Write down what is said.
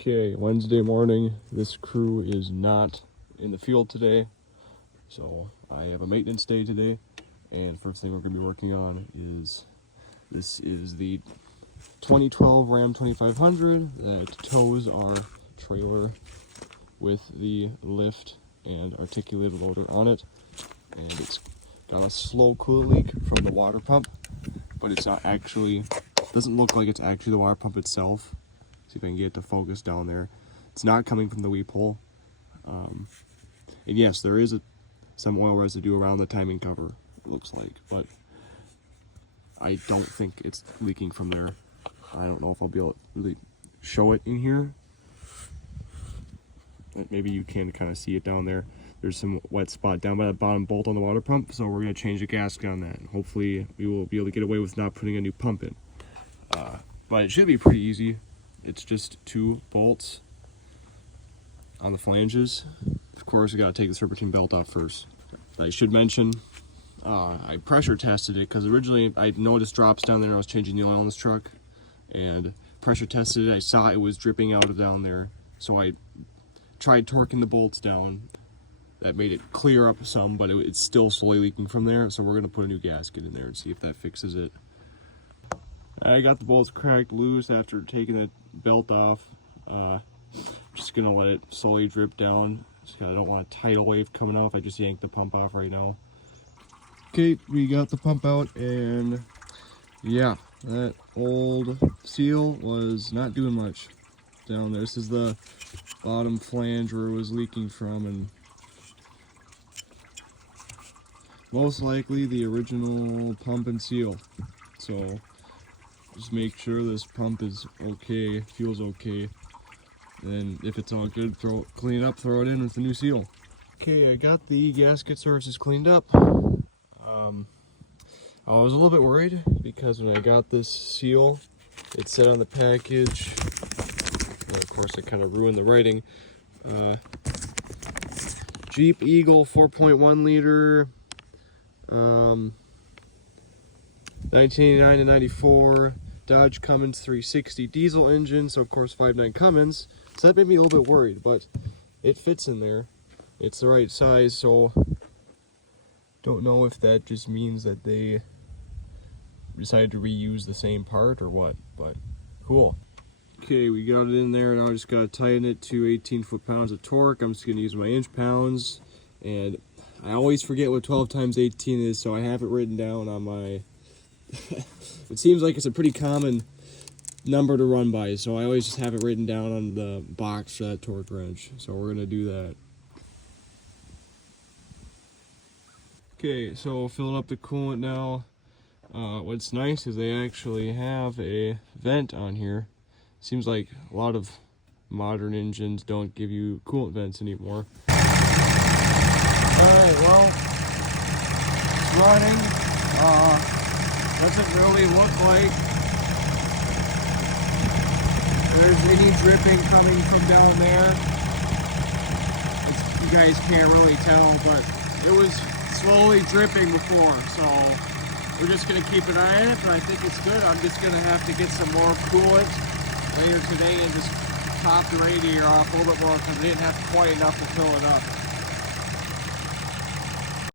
Okay, Wednesday morning. This crew is not in the field today, so I have a maintenance day today. And first thing we're going to be working on is the 2012 Ram 2500 that tows our trailer with the lift and articulated loader on it. And it's got a slow coolant leak from the water pump, but it's not actually, doesn't look like it's actually the water pump itself. See if I can get it to focus down there. It's not coming from the weep hole. And yes, there is some oil residue around the timing cover, it looks like, but I don't think it's leaking from there. I don't know if I'll be able to really show it in here. But maybe you can kind of see it down there. There's some wet spot down by that bottom bolt on the water pump, so we're going to change the gasket on that. Hopefully we will be able to get away with not putting a new pump in. But it should be pretty easy. It's just 2 bolts on the flanges. Of course, we got to take the serpentine belt off first. I should mention, I pressure tested it because originally I noticed drops down there and I was changing the oil in this truck, and pressure tested it. I saw it was dripping out of down there, so I tried torquing the bolts down. That made it clear up some, but it's still slowly leaking from there, so we're going to put a new gasket in there and see if that fixes it. I got the bolts cracked loose after taking the belt off. Just gonna let it slowly drip down. I don't want a tidal wave coming off. I just yanked the pump off right now. Okay, we got the pump out, and yeah, that old seal was not doing much down there. This is the bottom flange where it was leaking from, and most likely the original pump and seal. So just make sure this pump is okay, feels okay. Then if it's all good, clean it up, throw it in with the new seal. Okay, I got the gasket sources cleaned up. I was a little bit worried because when I got this seal, it said on the package, and of course it kind of ruined the writing, Jeep Eagle 4.1 liter, 1989 to 94, Dodge Cummins 360 diesel engine, so of course 5.9 Cummins. So that made me a little bit worried, but it fits in there. It's the right size, so don't know if that just means that they decided to reuse the same part or what, but cool. Okay, we got it in there, and I just gotta tighten it to 18 foot-pounds of torque. I'm just gonna use my inch pounds, and I always forget what 12 times 18 is, so I have it written down on my it seems like it's a pretty common number to run by, so I always just have it written down on the box for that torque wrench. So we're gonna do that. Okay, so filling up the coolant now. What's nice is they actually have a vent on here. Seems like a lot of modern engines don't give you coolant vents anymore. Alright, well, it's running. Doesn't really look like there's any dripping coming from down there. You guys can't really tell, but it was slowly dripping before, so we're just going to keep an eye on it, but I think it's good. I'm just going to have to get some more coolant later today and just top the radiator off a little bit more because I didn't have quite enough to fill it up.